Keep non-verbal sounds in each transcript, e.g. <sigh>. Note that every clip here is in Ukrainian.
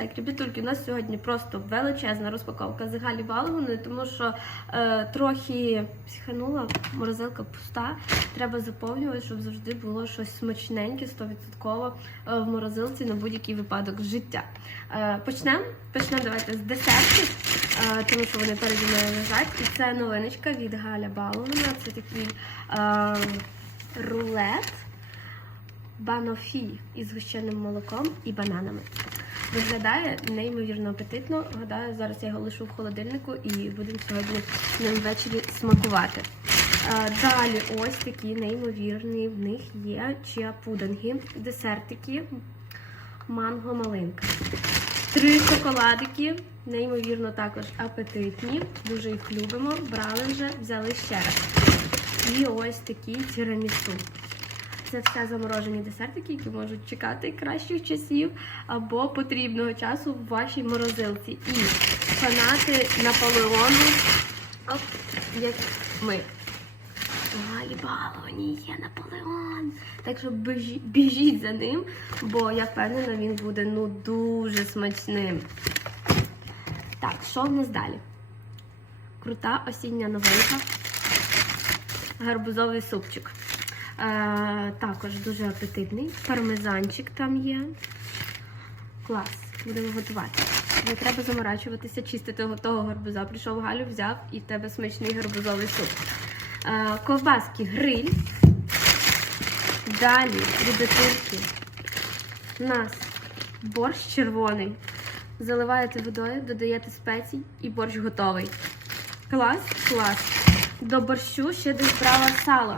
Так, ребятульки, у нас сьогодні просто величезна розпаковка з Галі Балованої, тому що е, трохи психанула, морозилка пуста. Треба заповнювати, щоб завжди було щось смачненьке, 100% е, в морозилці на будь-який випадок життя. Е, почнемо. Почнемо давайте з десертів, е, тому що вони переді мною лежать. І це новиночка від Галя Балована. Це такий е, рулет банофі із згущеним молоком і бананами. Виглядає неймовірно апетитно. Гадаю, зараз я його лишу в холодильнику і будемо сьогодні ним ввечері смакувати. Е, Далі ось такі неймовірні. В них є чиа-пудинги, десертики, манго-малинка. Три шоколадики, неймовірно також апетитні. Дуже їх любимо. Брали вже, взяли ще раз. І ось такі тірамісу. Це все заморожені десертики, які можуть чекати кращих часів або потрібного часу в вашій морозилці. І фанати Наполеону, от як ми. У Галі Баловані є Наполеон. Так що біжі- біжіть за ним, бо я впевнена, він буде ну дуже смачним. Так, що в нас далі? Крута осіння новинка. Гарбузовий супчик. Е, також дуже апетитний. Пармезанчик там є. Клас. Будемо готувати. Не треба заморачуватися, чистити того гарбуза. Прийшов Галю, взяв і в тебе смачний гарбузовий суп. Е, ковбаски гриль. Далі ребятульки. У нас борщ червоний. Заливаєте водою, додаєте спецій і борщ готовий. Клас, клас. До борщу ще десь брала сало.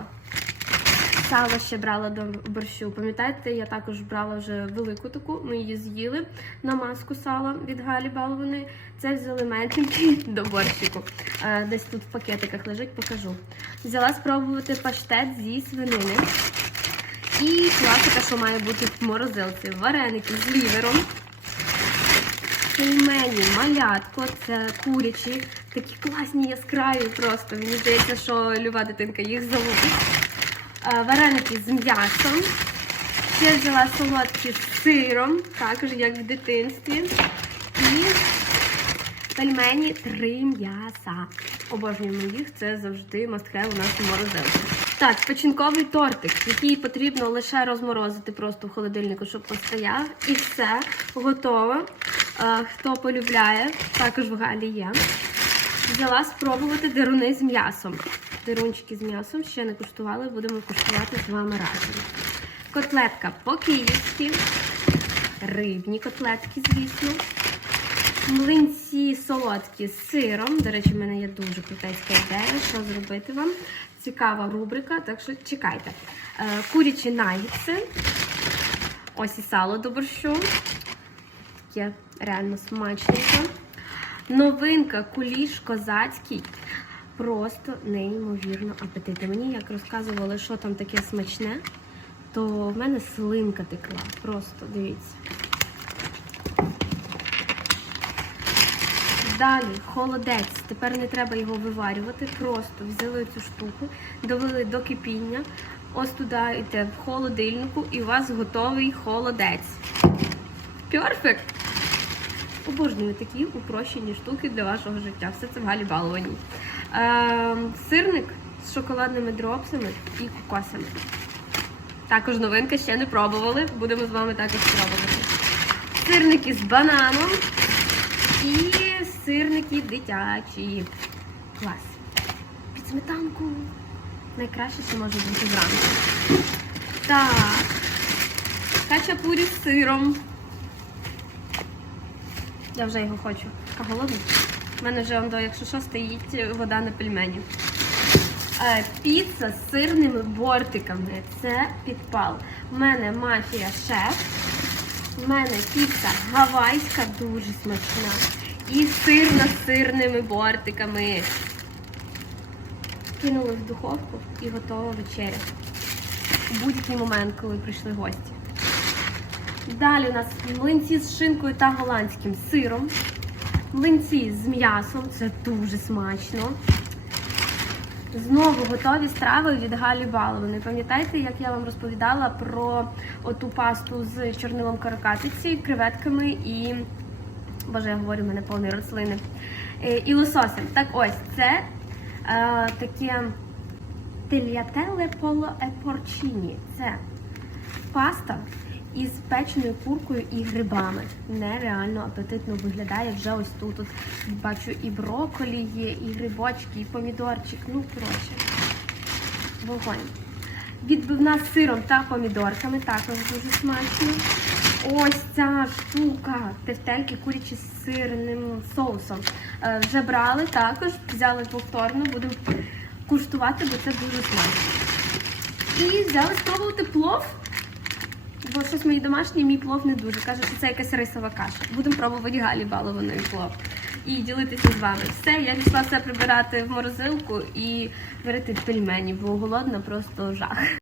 Сало ще брала до борщу. Пам'ятаєте, я також брала вже велику таку. Ми її з'їли на маску сала від Галі Балвини. Це взяли меншенький <laughs> до борщику. Е, Десь тут в пакетиках лежить, покажу. Взяла спробувати паштет зі свинини. І класика, що має бути в морозилці. Вареники з лівером. Пельмені, малятко, це курячі, такі класні, яскраві просто. Мені здається, що люба дитинка їх залюбить. Е, Вареники з м'ясом. Ще взяла солодкі з сиром, також як в дитинстві. І пельмені три м'яса. Обожнюємо їх, це завжди мастхев у нас у морозилці. Так, печінковий тортик, який потрібно лише розморозити просто в холодильнику, щоб постояв. І все, готово. Е, Хто полюбляє, також в Галі є. Взяла спробувати деруни з м'ясом. Дерунчики з м'ясом ще не куштували, будемо куштувати з вами разом. Котлетка по-київськи, рибні котлетки, звісно. Млинці солодкі з сиром. До речі, в мене є дуже крутецька ідея, що зробити вам. Цікава рубрика, так що чекайте. Е, Курячі нагідси. Ось і сало до борщу. Таке реально смачненько. Новинка куліш козацький. Просто неймовірно апетитний. Мені як розказували, що там таке смачне, то в мене слинка текла. Просто дивіться. Далі холодець. Тепер не треба його виварювати. Просто взяли цю штуку, довели до кипіння. Ось туди йде в холодильнику, і у вас готовий холодець. Перфект! Обожнюю такі упрощені штуки для вашого життя. Все це в Галі. Е, сирник з шоколадними дропсами і кокосами. Також новинка ще не пробували. Будемо з вами також пробувати. Сирники з бананом і сирники дитячі. Клас. Під сметанку. Найкраще, що може бути зранку. Так. Хачапурі з сиром. Я вже його хочу. Така голодна. У мене вже, якщо що, стоїть вода на пельмені. Е, піца з сирними бортиками. Це підпал. У мене мафія шеф. У мене піца гавайська, дуже смачна. І сирна з сирними бортиками. Кинули в духовку і готова вечеря. У будь-який момент, коли прийшли гості. Далі у нас млинці з шинкою та голландським сиром. Млинці з м'ясом, це дуже смачно. Знову готові страви від Галі Балової. Пам'ятаєте, як я вам розповідала про оту пасту з чорнилом каракатиці, креветками і Боже, я говорю, в мене повний рослини. Е, І лососем. Так ось, це е, таке тельятеле поло епорчині. Це паста із печеною куркою і грибами. Нереально апетитно виглядає вже ось тут. Тут бачу і брокколі є, і грибочки, і помідорчик. Ну, коротше, вогонь. Відбивна з сиром та помідорками, також дуже смачно. Ось ця штука, тефтельки курячі з сирним соусом. Е, Вже брали також, взяли повторно, будемо куштувати, бо це дуже смачно. І взяли спробувати плов. Бо щось мої домашні, мій плов не дуже. Каже, що це якась рисова каша. Будемо пробувати Галі балований плов. І ділитися з вами. Все, я пішла все прибирати в морозилку і варити пельмені, бо голодна просто жах.